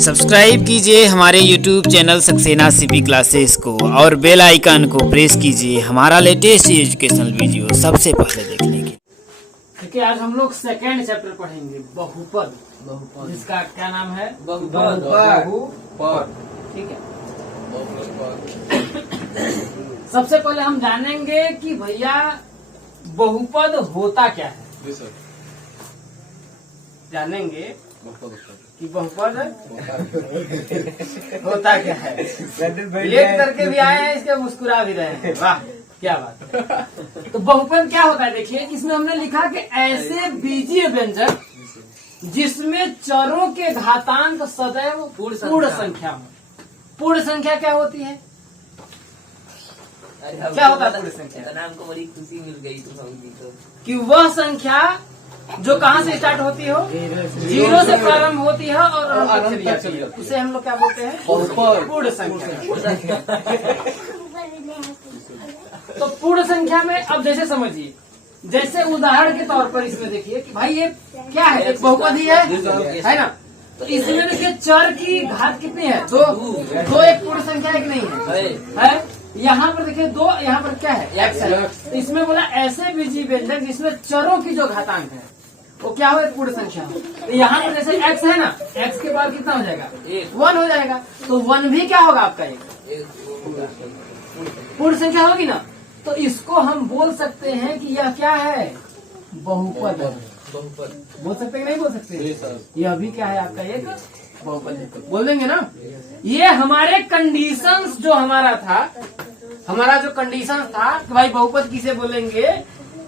Subscribe कीजिए हमारे YouTube channel Saxena CP classes को और बेल आइकन को प्रेस कीजिए हमारा लेटेस्ट एजुकेशनल वीडियो सबसे पहले देखने के। देखिए आज हम लोग सेकेंड चैप्टर पढ़ेंगे बहुपद। जिसका क्या नाम है? बहुपद। ठीक है। सबसे पहले हम जानेंगे कि भैया बहुपद होता क्या है। जानेंगे कि बहुपद होता क्या है। लेट करके भी आए हैं, इसके मुस्कुरा भी रहे हैं। वाह क्या बात है। तो बहुपद क्या होता है? देखिए इसमें हमने लिखा कि ऐसे बीजीय व्यंजक जिसमें चरों के घातांक सदैव पूर्ण संख्या हो। पूर्ण संख्या क्या होती है? क्या होता है पूर्ण संख्या? नाम को बड़ी खुशी मिल गई तुम्हें तो कि वह संख्या जो कहाँ से स्टार्ट होती हो? जीरो से प्रारंभ होती है और अनंत चली जाती है। उसे हम लोग क्या बोलते हैं? पूर्ण संख्या। तो पूर्ण संख्या में अब जैसे समझिए, जैसे उदाहरण के तौर पर इसमें देखिए कि भाई ये क्या है? एक बहुपद ही है ना? तो इसमें देखिए चर की घात कितनी है? दो एक पूर्ण संख्या एक नहीं है। यहाँ पर देखिए दो, यहाँ पर क्या है? एक्स है। तो इसमें बोला ऐसे बीजीय व्यंजक जिसमें चरों की जो घातांक है वो क्या हो? एक पूर्ण संख्या हो। तो यहाँ पर जैसे एक्स है ना, एक्स के बाद कितना हो जाएगा? 1 हो जाएगा। तो 1 भी क्या होगा आपका? एक पूर्ण संख्या होगी ना। तो इसको हम बोल सकते हैं कि यह क्या है? बहुपद है। बोल सकते हैं नहीं बोल सकते? यह भी क्या है आपका? एक बहुपद है। बोल देंगे ना। ये हमारे कंडीशंस जो हमारा जो कंडीशन था कि भाई बहुपद किसे बोलेंगे,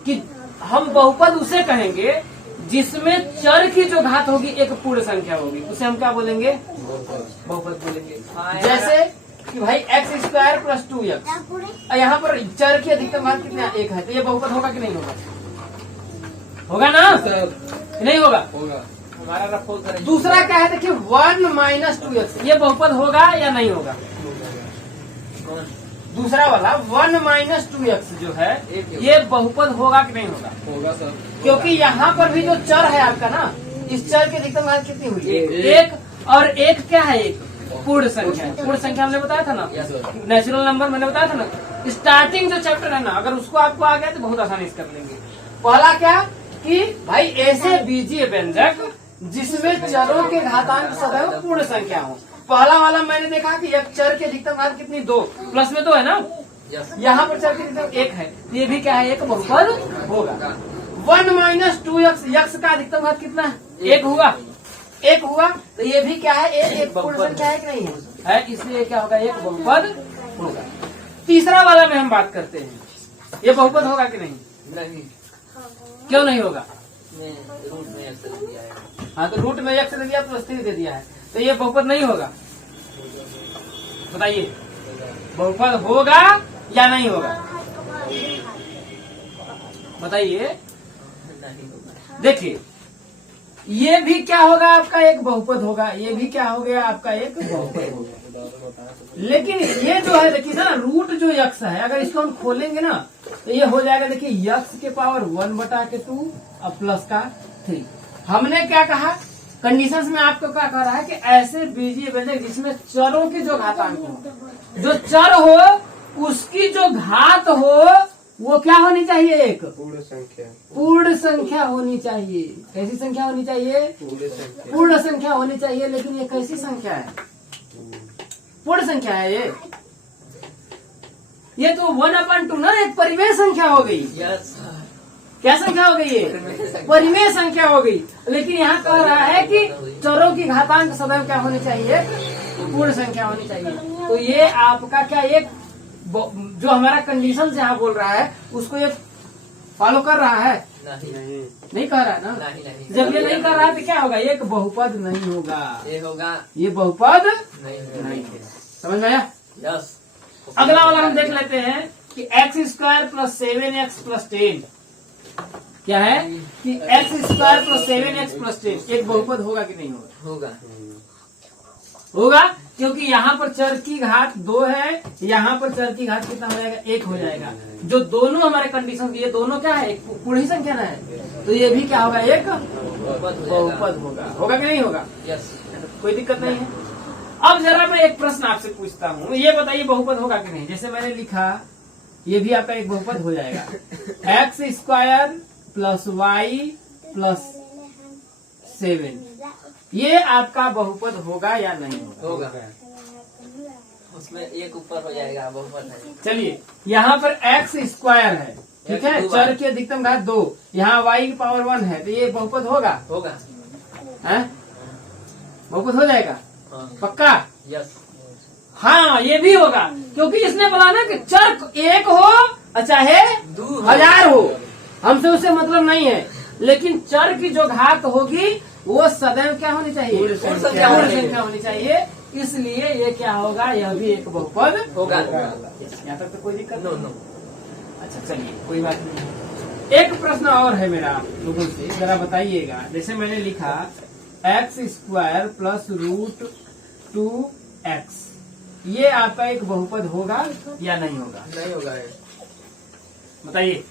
कि हम बहुपद उसे कहेंगे जिसमें चर की जो घात होगी एक पूर्ण संख्या होगी, उसे हम क्या बोलेंगे? बहुपद बोलेंगे। जैसे कि भाई x² + 2x, यहाँ पर चर की अधिकतम घात कितना? 1 है। तो ये बहुपद होगा कि नहीं होगा? होगा ना? नहीं होगा? हमारा रफो करें। दूसरा क्या है? देखिए 1 - 2x, ये बहुपद होगा या नहीं होगा? दूसरा वाला 1 - 2x जो है ये बहुपद होगा कि नहीं होगा? होगा सर। क्योंकि यहाँ पर भी जो चर है आपका ना, इस चर की अधिकतम घात कितनी हुई? 1। और 1 क्या है? एक पूर्ण संख्या है। पूर्ण संख्या हमने बताया था ना, नेचुरल नंबर मैंने बताया था ना। स्टार्टिंग जो चैप्टर है ना, अगर उसको आपको आ गया तो बहुत आसानी से कर लेंगे। पहला क्या कि भाई ऐसे बीजीय व्यंजक जिसमें चरों के घातांक सदैव पूर्ण संख्या हो। पहला वाला मैंने देखा कि एक चर की अधिकतम घात कितनी? 2 प्लस में 2 है ना। यहाँ पर चर की अधिकतम 1 है। ये भी क्या है? एक बहुपद होगा। 1 - 2x, यक्ष का अधिकतम घात कितना है? 1 हुआ। 1 हुआ। तो ये भी क्या है? एक पूर्ण संख्या है कि नहीं है? इसलिए क्या होगा? एक बहुपद होगा। तीसरा वाला में हम बात करते हैं, ये बहुपद होगा कि नहीं? नहीं। क्यों नहीं होगा? रूट में अक्सर दिया है। हाँ, तो रूट में x दे दिया प्लस 3 दे दिया है, तो ये बहुपद नहीं होगा। बताइए बहुपद होगा या नहीं होगा? बताइए। देखिए ये भी क्या होगा? आपका एक बहुपद होगा। ये भी क्या हो गया? आपका एक बहुपद होगा। लेकिन ये जो है देखिए ना, रूट जो यक्स है, अगर इसको हम खोलेंगे ना तो ये हो जाएगा। देखिए यक्स के पावर 1/2 और प्लस का 3। हमने क्या कहा? कंडीशंस में आपको क्या कह रहा है कि ऐसे बीजीय व्यंजक जिसमें चरों की जो घातांक हो, जो चर हो उसकी जो घात हो वो क्या होनी चाहिए? एक पूर्ण संख्या होनी चाहिए। कैसी संख्या होनी चाहिए? पूर्ण संख्या होनी चाहिए। लेकिन ये कैसी संख्या है? पूर्ण संख्या है ये तो 1/2 ना, एक परिमेय संख्या हो गई। क्या संख्या हो गई? ये परिमेय संख्या हो गई। लेकिन यहाँ कह रहा है कि चरों की घातांक सदैव क्या होनी चाहिए? पूर्ण संख्या होनी चाहिए। तो ये आपका क्या एक जो हमारा कंडीशन यहाँ बोल रहा है उसको ये फॉलो कर रहा है? नहीं कर रहा है ना। नहीं। जब ये नहीं कर रहा है तो क्या होगा? ये एक बहुपद नहीं होगा। ये बहुपद नहीं है। समझ में आया? यस। अगला वाला हम देख लेते हैं कि x² + 7x + 10 क्या है? कि x² + 7x + 10 एक बहुपद होगा कि नहीं होगा? होगा। क्योंकि यहाँ पर चर की घात 2 है, यहाँ पर चर की घात कितना हो जाएगा? 1 हो जाएगा। जो दोनों हमारे कंडीशन, ये दोनों क्या है? पूर्ण ही संख्या ना है। तो ये भी क्या होगा? एक बहुपद होगा। होगा कि नहीं होगा? यस। कोई दिक्कत नहीं है। अब जरा मैं एक प्रश्न आपसे पूछता हूँ, ये बताइए बहुपद होगा कि नहीं। जैसे मैंने लिखा, ये भी आपका एक बहुपद हो जाएगा, x square plus y plus 7, ये आपका बहुपद होगा या नहीं होगा? होगा, उसमें एक ऊपर हो जाएगा, बहुपद है। चलिए, यहाँ पर एक्स स्क्वायर है, ठीक है, X2 चर की अधिकतम घात 2, यहाँ वाई की पावर 1 है, तो ये बहुपद होगा, होगा, है? बहुपद हो जाएगा हाँ, पक्का? यस, हाँ, ये भी होगा, क्योंकि इसने बोला ना कि चर एक हो चाहे 1000 हो, हमसे उससे मतलब नहीं है, लेकिन चर की जो घात होगी वो सदैव क्या होनी चाहिए? पूर्ण संख्या पूर्ण संख्या होनी चाहिए। इसलिए ये क्या होगा? यह भी एक बहुपद होगा। यहाँ तक तो कोई दिक्कत नो नहीं। नो, अच्छा चलिए, कोई बात नहीं। एक प्रश्न और है मेरा आप लोगों से, जरा बताइएगा। जैसे मैंने लिखा x square plus root 2x, ये आपका एक बहुपद होगा या नहीं होगा? नहीं होगा ये। बताइए।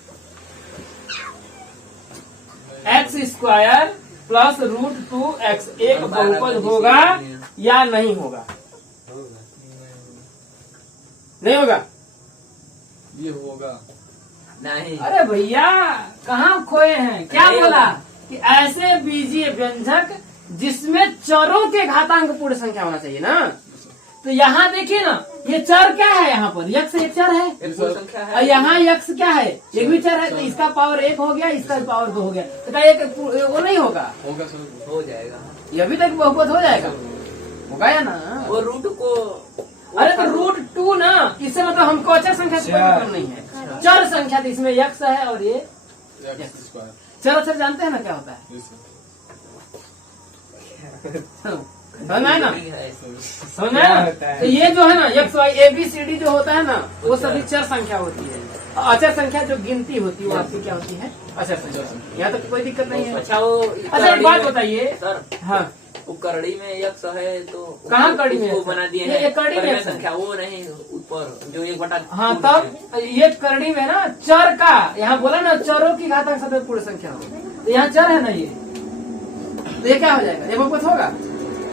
X square plus root 2x एक बहुपद होगा या नहीं होगा? नहीं होगा? ये होगा। नहीं, अरे भैया कहाँ खोए हैं? क्या नहीं बोला होगा। कि ऐसे बीजीय व्यंजक जिसमें चरों के घातांक पूर्ण संख्या होना चाहिए ना। तो यहाँ देखिए ना, ये चर क्या है? यहाँ पर यक्ष एक चर है, एक पूर्ण संख्या और है। यहाँ यक्ष क्या है? एक भी चर है, तो इसका पावर 1 हो गया, इसका पावर 2 हो गया, तो क्या एक वो नहीं होगा? होगा सर। हो जाएगा, ये भी तक बहुपद हो जाएगा, होगा या ना? वो रूट को, अरे तो रूट 2 ना, इससे मतलब हमको अचर संख्या से कोई मतलब नहीं है, चर संख्या, तो इसमें यक्ष है और ये एक्स स्क्वायर। चर अचर जानते हैं ना क्या होता है? जी सर। समझ में आया ना? नहीं है। समझ में आया? तो ये जो है ना x y a b c d जो होता है ना, वो सभी चर संख्या होती है। और अचर संख्या जो गिनती होती है वो आपकी क्या होती है? अचर संख्या। यहाँ तक कोई दिक्कत नहीं है। अच्छा, वो अच्छा एक बात बताइए सर, हाँ, वो करड़ी में यक्ष है तो कहाँ करड़ी में? वो बना दिए ये हैं करड़ी में परिमेय यक्ष है। संख्या, वो नहीं ऊपर जो 1/2। हाँ, तब ये करड़ी में ना चर का, यहाँ बोला ना चरों की घातांक सदैव पूर्ण संख्या हो, तो यहाँ चर है ना ये, तो ये क्या हो जाएगा? ये बहुपद होगा।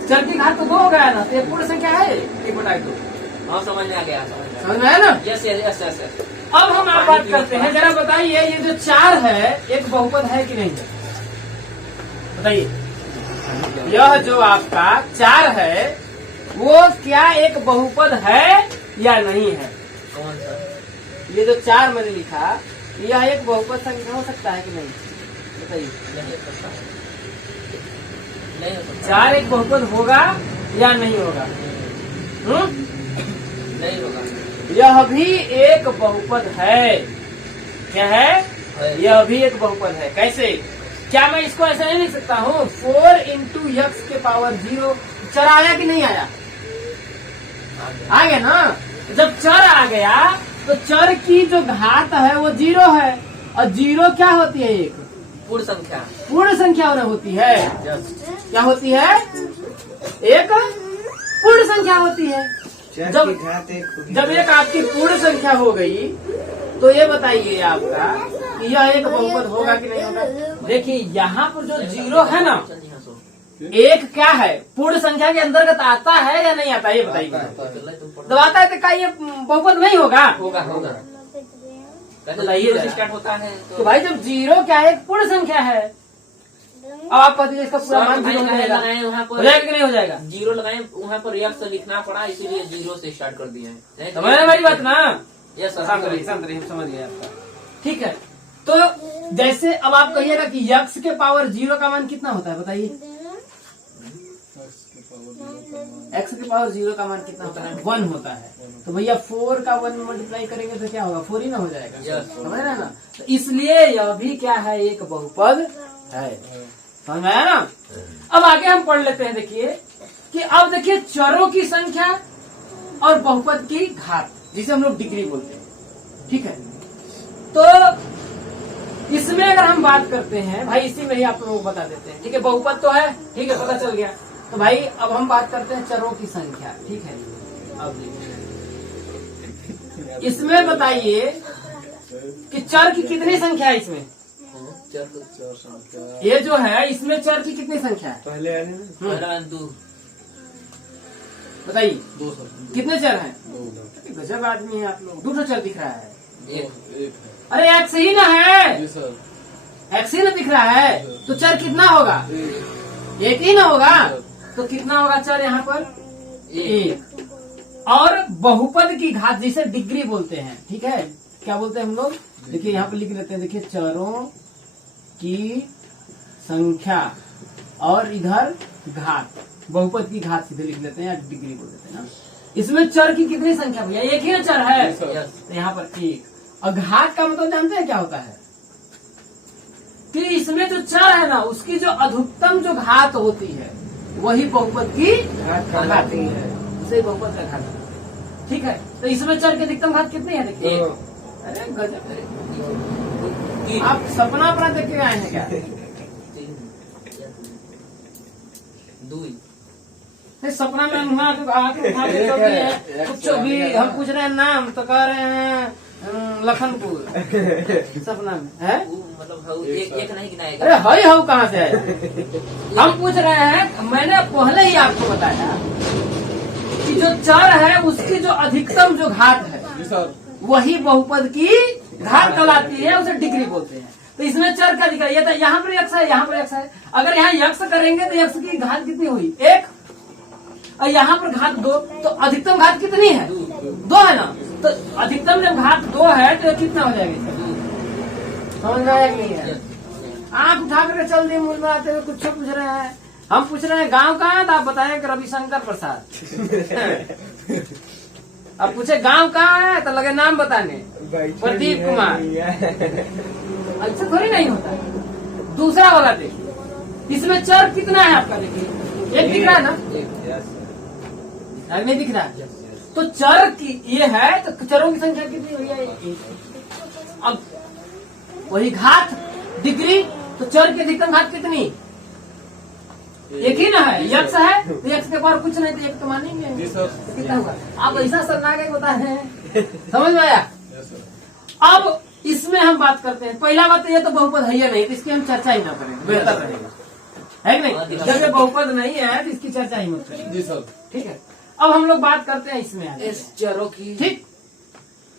चर की घात तो 2 हो गया ना, तो ये पूर्ण संख्या है 1/2। हाँ, समझ में आ गया, समझ में आ समझ में आया ना? गया। Yes yes yes yes. अब हम आप बात करते हैं, जरा बताइए ये जो 4 है एक बहुपद है कि नहीं है? बताइए। यह जो आपका 4 है वो क्या एक बहुपद है या नहीं है? कौन सा? ये जो 4 मैंने लिखा, यह एक बहुपद संख्या हो सकता है कि नहीं? बताइए। नहीं हो सकता, नहीं हो सकता, 4 एक बहुपद होगा या नहीं होगा? नहीं होगा। यह भी एक बहुपद है। क्या है? यह भी एक बहुपद है। कैसे? क्या मैं इसको ऐसा नहीं लिख सकता हूँ? 4 इंटू यक्स के पावर 0। चर आया कि नहीं आया? आ गया ना। जब चर आ गया तो चर की जो घात है वो 0 है, और 0 क्या होती है? एक पूर्ण संख्या। पूर्ण संख्या होती है। क्या होती है? एक पूर्ण संख्या होती है। जब एक आपकी पूर्ण संख्या हो गई तो ये बताइए आपका कि यह एक बहुपद होगा कि नहीं होगा? देखिए यहाँ पर जो 0 है ना, एक क्या है? पूर्ण संख्या के अंतर्गत आता है या नहीं आता? ये बताइए। जब आता है तो क्या ये बहुपद नहीं होगा? होगा होगा। बताइए जरा। स्टार्ट होता है तो भाई जब 0 क्या है? एक पूर्ण संख्या है। अब आप कहते हैं इसका पूरा मान 0 हो जाएगा। वहाँ हो जाएगा कि नहीं हो जाएगा? 0 लगाए, वहाँ पर यक्ष लिखना पड़ा, इसीलिए 0 से स्टार्ट कर दिए हैं। समझ रहे मेरी बात ना? यस सर, शांत रहिए, शांत रहिए, हम समझ गए आपका। ठीक है, तो जैसे अब आप कहिएगा कि यक्ष के पावर 0 का मान कितना होता है? बताइए। एक्स के पावर 0 का मान कितना होता है? 1 होता है। तो भैया 4 का 1 मल्टीप्लाई करेंगे तो क्या होगा? 4 ही ना हो जाएगा। Yes. समझ रहे हैं ना? तो इसलिए यह भी क्या है? एक बहुपद है। समझ में आया ना? अब आगे हम पढ़ लेते हैं। देखिए कि अब देखिए चरों की संख्या और बहुपद की घात, जिसे हम लोग डिग्री बोलते हैं। ठीक है, तो इसमें अगर हम बात करते हैं भाई, इसी में ही आप लोगों को बता देते हैं। ठीक है, बहुपद तो है, ठीक है, पता चल गया। तो भाई अब हम बात करते हैं चरों की संख्या। ठीक है, अब इसमें बताइए कि चर की कितनी संख्या है? इसमें ये जो है, इसमें चर की कितनी संख्या है? पहले आने में पहला 2 बताइए दो सर कितने चर हैं? दो गजब आदमी है आप लोग। 2 चर दिख रहा है। एक एक है अरे एक्स ही ना है, जी सर एक्स ही ना दिख रहा है, तो चर कितना होगा? एक ही ना होगा, तो कितना होगा चर यहाँ पर? एक। और बहुपद की घात जिसे डिग्री बोलते हैं, ठीक है, क्या बोलते हैं हम लोग? देखिए यहाँ पर लिख लेते हैं, देखिए चरों की संख्या और इधर घात, बहुपद की घात सीधे लिख लेते हैं या डिग्री बोल देते हैं ना। इसमें चर की कितनी संख्या भैया? एक ही ना चर है, तो यहाँ पर एक। और घात का मतलब जानते हैं क्या होता है? कि इसमें जो चर है ना, उसकी जो अधिकतम जो घात होती है वही बहुपद की घात है, उसे बहुपद का घात। ठीक है, तो इसमें चर की अधिकतम घात कितनी है? देखिए, अरे गजब, आप सपना अपना देख के आए हैं क्या? सपना में उठा के चल दिए हैं। कुछ भी हम पूछ रहे हैं नाम, तो कह रहे हैं लखनपुर। सपना में है, मतलब एक नहीं गिनाएगा। अरे हई हऊ कहाँ से है? हम पूछ रहे हैं, मैंने पहले ही आपको बताया कि जो चर है उसकी जो अधिकतम जो घात है जी सर वही बहुपद की घात कहलाती है, उसे डिग्री बोलते हैं। तो इसमें चर का दिखा, ये तो यहाँ पर यक्ष है, यहाँ पर यक्ष है। अगर यहाँ यक्ष करेंगे तो यक्ष की घात कितनी हुई? 1। और यहाँ पर घात 2, तो अधिकतम घात कितनी है? 2 है ना। तो अधिकतम जब घात 2 है तो कितना हो जाएगा? समझ में आया कि नहीं है? आंख उठा करके चल दिए, मुझ में आते हुए कुछ पूछ रहे हैं। हम पूछ रहे हैं गांव कहाँ है, तो आप बताएं कि रविशंकर प्रसाद। अब पूछे गांव कहाँ है, तो लगे नाम बताने, प्रदीप कुमार। अच्छा थोड़ी नहीं होता। दूसरा वाला देखिए, इसमें चर कितना है आपका? देखिए, एक दिख रहा है ना, नहीं दिख रहा है? तो चर की ये है, तो चरों की संख्या कितनी हुई है? 1। अब वही घात डिग्री, तो चर की अधिकतम घात कितनी? एक ही ना है, यक्ष है, तो यक्ष के पास कुछ नहीं, तो एक तो मानेंगे। जी सर तो कितना हुआ? आप ऐसा सरना के बता रहे हैं, समझ में आया? यस सर अब इसमें हम बात करते हैं। पहला बात तो ये तो बहुपद है या नहीं, तो इसकी हम चर्चा ही ना करें, बेहतर रहेगा, है कि नहीं? जब ये बहुपद नहीं है तो इसकी चर्चा ही मत करें। जी सर ठीक है, अब हम लोग बात करते हैं इसमें आगे। इस चरों की ठीक,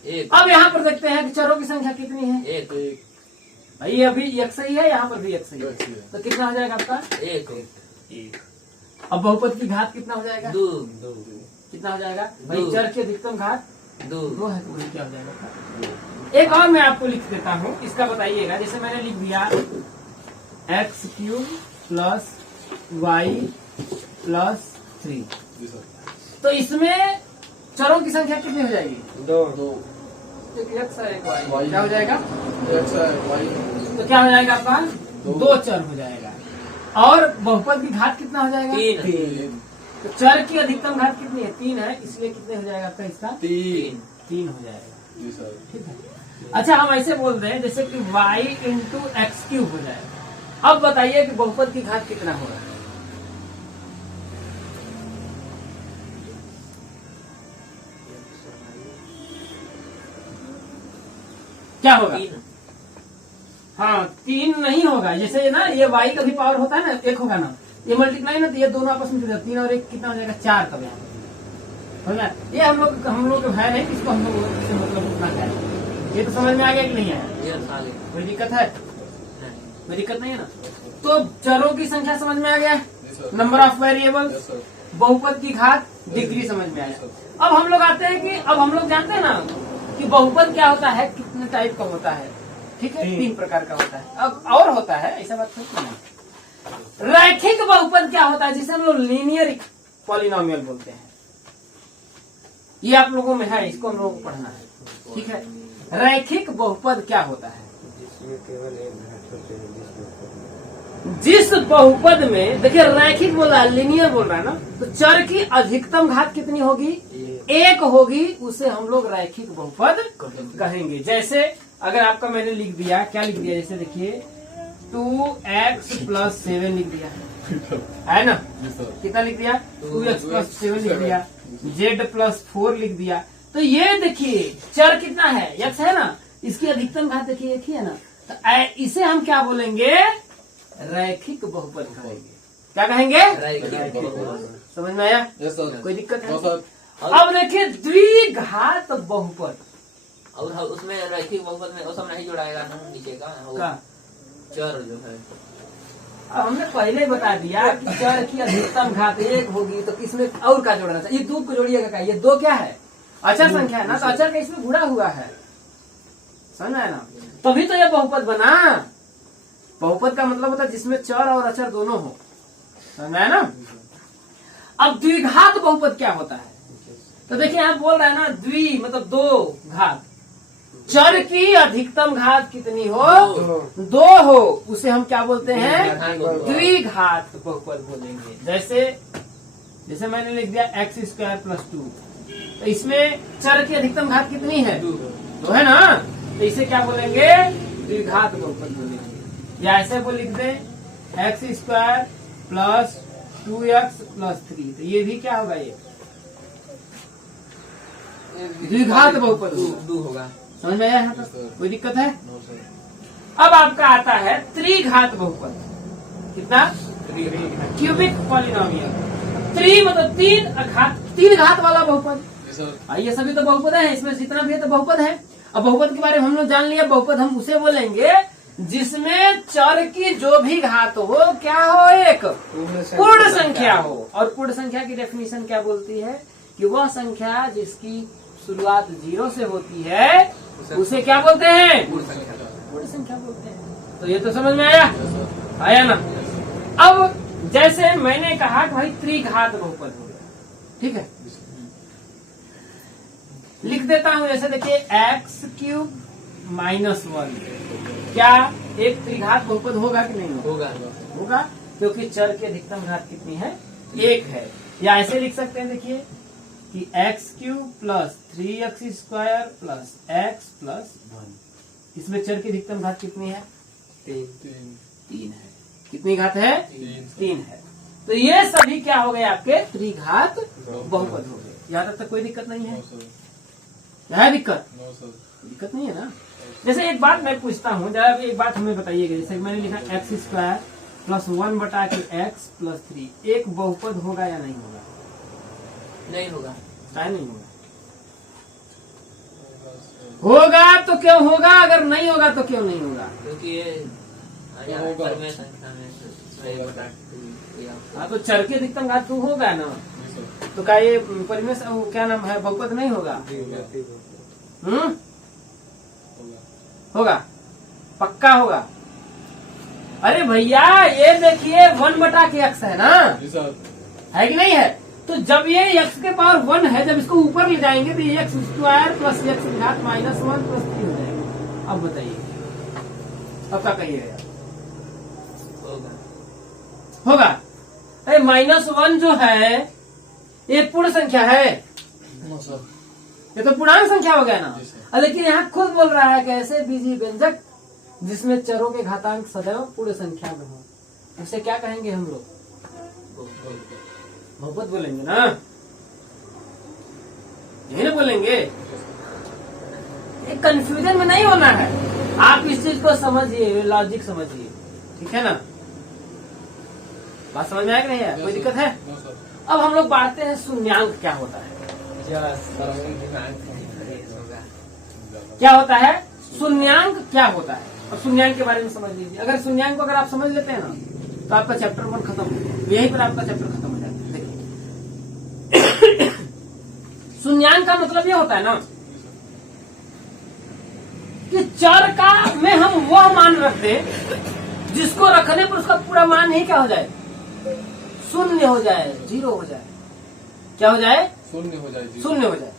एक अब यहाँ पर देखते हैं कि चरों की संख्या कितनी है। एक भाई ये अभी यक्ष ही है, यहाँ पर भी यक्ष ही है, यक्ष ही है। तो कितना हो जाएगा आपका? एक अब बहुपद की घात कितना हो जाएगा? 2 कितना हो जाएगा भाई? 2 चर की अधिकतम घात 2 2 है, तो वही क्या हो जाएगा? एक और मैं आपको लिख देता हूँ, इसका बताइएगा। जैसे मैंने लिख दिया x³ प्लस y प्लस 3, जी सर तो इसमें चरों की संख्या कितनी हो जाएगी? 2 एक x और एक y, Y। क्या हो जाएगा? एक्स है वाई तो क्या हो जाएगा आपका? 2। 2 चर हो जाएगा। और बहुपद की घात कितना हो जाएगा? 3 तो चर की अधिकतम घात कितनी है? 3 है, इसलिए कितने हो जाएगा आपका? इसका 3 हो जाएगा। जी सर ठीक है, अच्छा हम ऐसे बोल रहे हैं जैसे कि y इंटू x³ हो जाएगा। अब बताइए कि बहुपद की घात कितना होगा? क्या होगा? 3 हाँ 3 नहीं होगा। जैसे ना ये y का भी पावर होता है ना, 1 होगा ना, ये मल्टीप्लाई ना, तो ये दोनों आपस में 3 और 1 कितना हो जाएगा? 4 कब यहाँ हो ना। ये हम लोग का भय नहीं, इसको हम लोग से मतलब उतना है। ये तो समझ में आ गया कि नहीं आया? कोई दिक्कत है? कोई दिक्कत नहीं है ना? तो चरों की संख्या समझ में आ गया, जी sir number of variable, yes sir बहुपद की घात, डिग्री समझ में आया। अब हम लोग आते हैं कि अब हम लोग जानते हैं ना कि बहुपद क्या होता है, कितने टाइप का होता है। ठीक है, 3 प्रकार का होता है। अब और होता है, ऐसा बात नहीं। रैखिक बहुपद क्या होता है, जिसे हम लोग लीनियर पॉलिनोमियल बोलते हैं। ये आप लोगों में है, इसको हम लोगों को पढ़ना है। ठीक है, रैखिक बहुपद क्या होता है? जिस बहुपद में, देखिए रैखिक बोल रहा है, लीनियर बोल रहा है ना, तो चर की अधिकतम घात कितनी होगी? 1 होगी, उसे हम लोग रैखिक बहुपद कहेंगे। जैसे अगर आपका मैंने लिख दिया, क्या लिख दिया? जैसे देखिए 2x प्लस 7 लिख दिया है ना, जी सर कितना लिख दिया? 2x प्लस 7 लिख दिया, z प्लस 4 लिख दिया। तो ये देखिए चर कितना है? x है ना, इसकी अधिकतम घात देखिए 1 ही है ना, तो इसे हम क्या बोलेंगे? रैखिक बहुपद कहेंगे। क्या कहेंगे? समझ में आया? Yes, sir. कोई दिक्कत No, है? sir. अब देखिए द्विघात बहुपद और उसमें रैखिक बहुपद में वो सब नहीं जोड़ाएगा ना नीचे का वो का चर जो है। अब हमने पहले ही बता दिया कि चर की अधिकतम घात 1 होगी तो किसमें और का जोड़ना चाहिए? ये 2 को जोड़िएगा क्या? ये 2 क्या है? अचर संख्या है ना, तो अचर का इसमें गुणा हुआ है, समझ में आया ना? तभी तो ये बहुपद बना। बहुपद का मतलब होता है जिसमें चर और अचर दोनों हो, समझ में आया ना? अब द्विघात बहुपद क्या होता है? तो देखिए यहाँ बोल रहा है ना, द्वि मतलब 2 घात, चर की अधिकतम घात कितनी हो? 2 हो, उसे हम क्या बोलते हैं? द्विघात बहुपद बोलेंगे। जैसे मैंने लिख दिया x² + 2, तो इसमें चर की अधिकतम घात कितनी है? 2 है ना, तो इसे क्या बोलेंगे? द्विघात बहुपद बोलेंगे। या ऐसे वो लिख दें x² + 2x + 3, तो ये भी क्या होगा? ये द्विघात बहुपद होगा। समझ में आया यहाँ तक? कोई दिक्कत है? No, sir. अब आपका आता है त्रिघात बहुपद। कितना? Cubic polynomial. त्रि मतलब 3 घात वाला बहुपद। Yes, sir. ये सभी तो बहुपद है, इसमें जितना भी है तो बहुपद है। अब बहुपद के बारे में हम लोग जान लिया। बहुपद हम उसे बोलेंगे जिसमें चर की जो भी घात हो क्या हो? एक पूर्ण संख्या हो। और पूर्ण संख्या की डेफिनेशन क्या बोलती है? कि वह संख्या जिसकी शुरुआत 0 से होती है उसे क्या बोलते हैं? पूर्ण संख्या बोलते हैं। तो ये तो समझ में आया? आया ना? अब जैसे मैंने कहा कि भाई त्रिघात बहुपद हो गया, ठीक है, लिख देता हूं। जैसे देखिए x³ - 1 क्या एक त्रिघात बहुपद होगा कि नहीं होगा? होगा, क्योंकि चर की अधिकतम घात कितनी है? 1 है। या ऐसे लिख सकते हैं, देखिए कि x³ + 3x² + x + 1, इसमें चर की अधिकतम घात कितनी है? 3 है। कितनी घात है? 3 है। तो ये सभी क्या हो गए? आपके त्रिघात बहुपद हो गए। यहाँ तक कोई दिक्कत नहीं है? No, sir. है दिक्कत? No, sir. दिक्कत नहीं है ना? जैसे एक बात मैं पूछता हूँ, जरा एक बात हमें बताइएगा। जैसे मैंने लिखा x² + 1/x + 3 एक बहुपद होगा या नहीं होगा? नहीं होगा। क्या नहीं होगा? होगा तो क्यों होगा? अगर नहीं होगा तो क्यों नहीं होगा? क्योंकि ये होगा। परिमेय संख्या में 1/2 हाँ, तो चर की अधिकतम घात 2 होगा ना, Yes, sir. तो क्या ये परिमेय क्या नाम है? बहुपद नहीं होगा? होगा. होगा, पक्का होगा। अरे भैया ये देखिए 1/x है ना, Yes, sir. है कि नहीं है? तो जब ये x के पावर 1 है, जब इसको ऊपर ले जाएंगे तो ये x² + x घात -1 + 3 हो जाएगा। अब बताइए, अब क्या कहिएगा? होगा। अरे -1 जो है ये पूर्ण संख्या है, No, sir. ये तो पूर्णांक संख्या हो गया ना। जी सर। लेकिन यहाँ खुद बोल रहा है कि ऐसे बीजीय व्यंजक जिसमें चरों के घातांक सदैव पूर्ण संख्या में हो, उसे क्या कहेंगे हम लोग? बहुपद बोलेंगे ना, यही ना बोलेंगे। एक कंफ्यूजन में नहीं होना है, आप इस चीज को समझिए, लॉजिक समझिए, ठीक है ना? बात समझ में आया कि नहीं है? कोई दिक्कत है? No, sir. अब हम लोग बांटते हैं शून्यांक क्या होता है। क्या होता है? शून्यांक क्या होता है? अब शून्यांक के बारे में समझ लीजिए। अगर शून्यांक को अगर आप समझ लेते हैं ना, तो आपका चैप्टर 1 खत्म हो गया। यहीं पर आपका चैप्टर खत्म हो जाता है। देखिए शून्यांक का मतलब ये होता है ना कि चर का में हम वह मान रखते जिसको रखने पर उसका पूरा मान ही क्या हो जाए? शून्य हो जाए, 0 हो जाए। क्या हो जाए? शून्य हो जाए. शून्य हो जाए।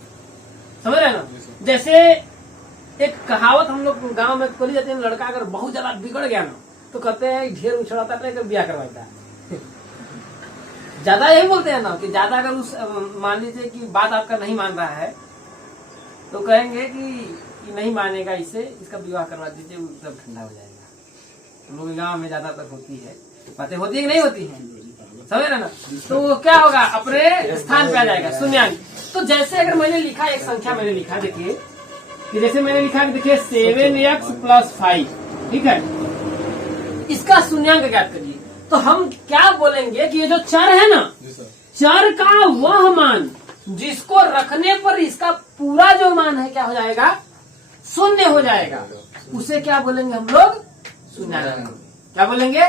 समझ रहे हैं ना? जी सर। जैसे एक कहावत हम लोग गांव में बोली जाती है, लड़का अगर बहुत ज्यादा बिगड़ गया ना तो कहते हैं ढेर उछड़ाता है, ब्याह करवाता है। ज्यादा यही बोलते हैं ना कि ज्यादा अगर उस मान लीजिए कि बात आपका नहीं मान रहा है तो कहेंगे कि नहीं मानेगा, इसे इसका विवाह करवा दीजिए, वो सब ठंडा हो जाएगा। हम लोग गाँव में ज्यादातर होती है, बातें होती है कि नहीं होती है? समझ रहे ना? तो वो क्या होगा? अपने स्थान पे आ जाएगा शून्यांक। तो जैसे अगर मैंने लिखा, एक संख्या मैंने लिखा, देखिए कि जैसे मैंने लिखा, देखिए 7x + 5, ठीक है, इसका शून्यांक ज्ञात करिए। तो हम क्या बोलेंगे कि ये जो चर है ना, जी सर. चर का वह मान जिसको रखने पर इसका पूरा जो मान है क्या हो जाएगा, शून्य हो जाएगा, उसे क्या बोलेंगे हम लोग, शून्याङ्क। क्या बोलेंगे,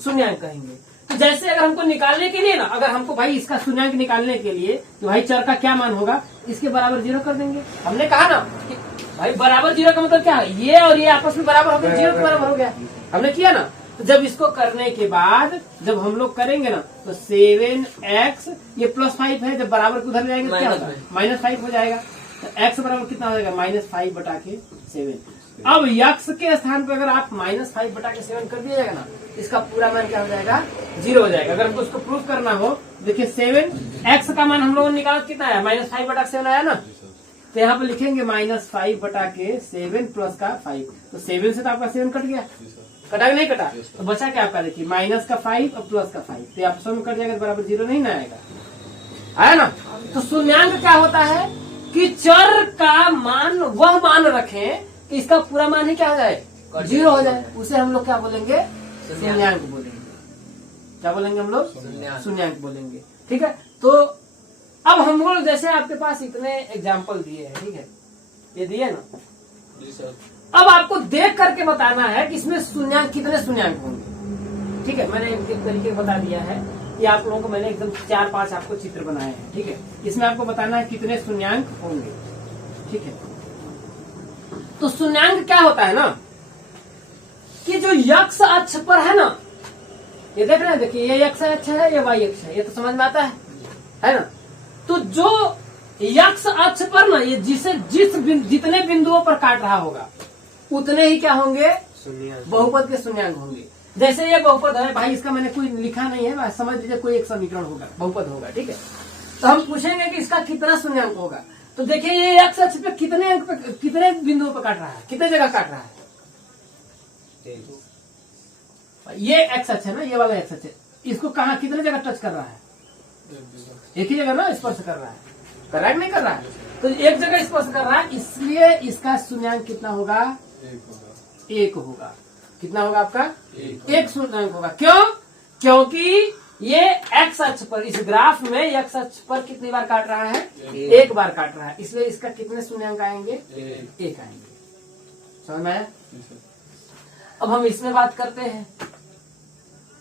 शून्याङ्क कहेंगे। तो जैसे अगर हमको निकालने के लिए ना, अगर हमको भाई इसका शून्याङ्क निकालने के लिए तो भाई चर का क्या मान होगा, इसके बराबर 0 कर देंगे। हमने कहा ना कि भाई बराबर 0 का मतलब क्या है, ये और ये आपस में बराबर हो गया, 0 के बराबर हो गया, हमने किया ना। तो जब इसको करने के बाद जब हम लोग करेंगे ना तो 7x ये +5 है, जब बराबर को उधर जाएंगे तो क्या होगा, -5 हो जाएगा। तो x बराबर कितना हो जाएगा, -5/7। अब यक्स के स्थान पे अगर आप -5/7 कर दिया जाएगा ना, इसका पूरा मान क्या हो जाएगा, 0 हो जाएगा। अगर हमको उसको प्रूफ करना हो, देखिए 7x का मान हम लोगों ने निकाला कितना आया, -5/7 आया ना। तो यहाँ पे लिखेंगे -5/7 प्लस का 5, तो 7 से तो आपका 7 कट गया, कटा नहीं कटा, तो बचा क्या आपका, देखिए -5 और प्लस का 5, तो आपस में कट जाएगा तो बराबर 0 नहीं ना आएगा, आया ना। तो शून्याङ्क क्या होता है कि चर का मान वह मान रखें कि इसका पूरा मान ही क्या हो जाए, 0 हो जाए, उसे हम लोग क्या बोलेंगे, शून्याङ्क बोलेंगे। क्या बोलेंगे हम लोग, शून्याङ्क बोलेंगे। ठीक है, तो अब हम लोग जैसे आपके पास इतने एग्जाम्पल दिए हैं, ठीक है, ये दिए ना, जी सर। अब आपको देख करके बताना है कि इसमें शून्याङ्क कितने शून्याङ्क होंगे। ठीक है, मैंने एक तरीके बता दिया है कि आप लोगों को मैंने एकदम 4-5 आपको चित्र बनाए हैं। ठीक है, इसमें आपको बताना है कितने शून्याङ्क होंगे। ठीक है, तो शून्याङ्क क्या होता है ना कि जो यक्ष अक्ष पर है ना, ये देख रहे हैं, देखिए ये यक्ष अक्ष है, ये वाई अक्ष है, ये तो समझ में आता है ना। तो जो यक्ष अक्ष पर ना, ये जितने बिंदुओं पर काट रहा होगा उतने ही क्या होंगे, बहुपद के शून्याङ्क होंगे। जैसे ये बहुपद है भाई, इसका मैंने कोई लिखा नहीं है, समझ लीजिए कोई एक समीकरण होगा, बहुपद होगा। ठीक है, तो हम पूछेंगे कि इसका कितना शून्याङ्क होगा। तो देखिए ये एक्स अक्ष पे कितने अंक पे, कितने बिंदुओं पर काट रहा है, कितने जगह काट रहा है, ये एक्स अक्ष है ना, ये वाला एक्स अक्ष है, इसको कहाँ कितने जगह टच कर रहा है, एक ही जगह ना स्पर्श कर रहा है, कर रहा है नहीं कर रहा है, तो एक जगह स्पर्श कर रहा है, इसलिए इसका शून्याङ्क कितना होगा, 1 होगा। कितना होगा आपका, 1 शून्याङ्क होगा। क्यों, क्योंकि ये एक्स अक्ष पर, इस ग्राफ में एक्स अक्ष पर कितनी बार काट रहा है, 1 बार काट रहा है, इसलिए इसका कितने शून्याङ्क आएंगे, 1 आएंगे। समझ में आया। अब हम इसमें बात करते हैं,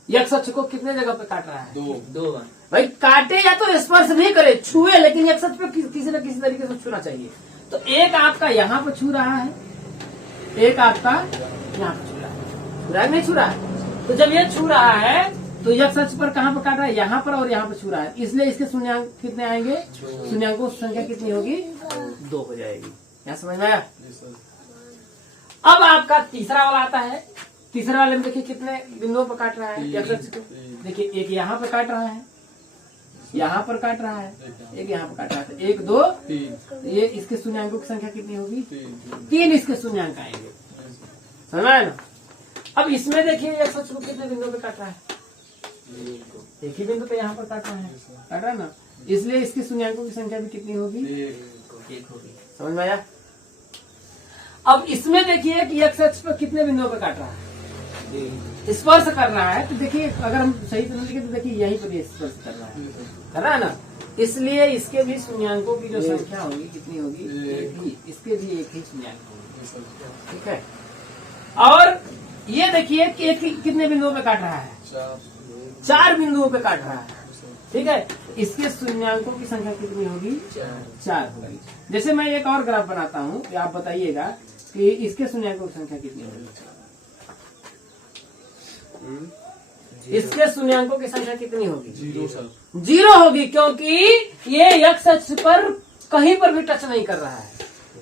एक्स अक्ष को कितने जगह पे काट रहा है, 2 भाई काटे या तो स्पर्श नहीं करे, छुए, लेकिन एक्स अक्ष पे किसी न किसी तरीके से छूना चाहिए। तो एक आपका यहाँ पर छू रहा है, एक आपका यहाँ पर छू रहा है, नहीं छू रहा है। तो जब ये छू रहा है तो एक्स अक्ष पर कहाँ पर काट रहा है, यहाँ पर और यहाँ पर छू रहा है, इसलिए इसके शून्याङ्क कितने आएंगे, शून्याङ्कों की संख्या कितनी होगी, 2 हो जाएगी। यहाँ समझ में आया। अब आपका तीसरा वाला आता है, तीसरे वाले में देखिए कितने बिंदुओं पर काट रहा है एक्स अक्ष को, देखिए एक यहाँ पर काट रहा है, यहाँ पर काट रहा है, एक यहाँ पर काट रहा है, 1 2 3, ये इसके शून्याङ्कों की संख्या कितनी होगी, 3 इसके शून्याङ्क आएंगे। समझ में आया ना। अब इसमें देखिए एक्स अक्ष को कितने बिंदुओं पे काट रहा है, एक ही बिंदु पे यहाँ पर काट रहा है ना, इसलिए इसके शून्याङ्कों की संख्या भी कितनी होगी, 1 होगी। समझ में आया। अब इसमें देखिए कि एक्स अक्ष पर कितने बिंदुओं पे काट रहा है, स्पर्श कर रहा है। तो देखिए अगर हम सही से लिखे तो देखिए यहीं पर स्पर्श कर रहा है ना, इसलिए इसके भी शून्याङ्कों की जो संख्या होगी कितनी होगी, 1 ही, इसके भी 1 ही शून्याङ्क होगी। ठीक है, और ये देखिए कि कितने बिंदुओं पे काट रहा है, 4 बिंदुओं पे काट रहा है। ठीक है, इसके शून्याङ्कों की संख्या कितनी होगी, 4 होगी। जैसे मैं एक और ग्राफ बनाता हूँ, आप बताइएगा कि इसके शून्याङ्कों की संख्या कितनी होगी, इसके शून्याङ्कों की संख्या कितनी होगी, 0 होगी, क्योंकि ये एक्स अक्ष पर कहीं पर भी टच नहीं कर रहा है,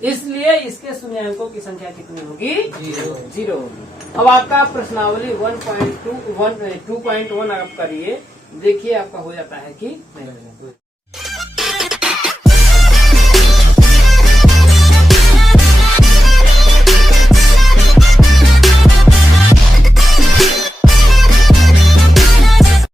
इसलिए इसके शून्याङ्कों की संख्या कितनी होगी, 0 होगी। अब आपका प्रश्नावली 1.2 2.1 आप करिए, देखिए आपका हो जाता है कि नहीं।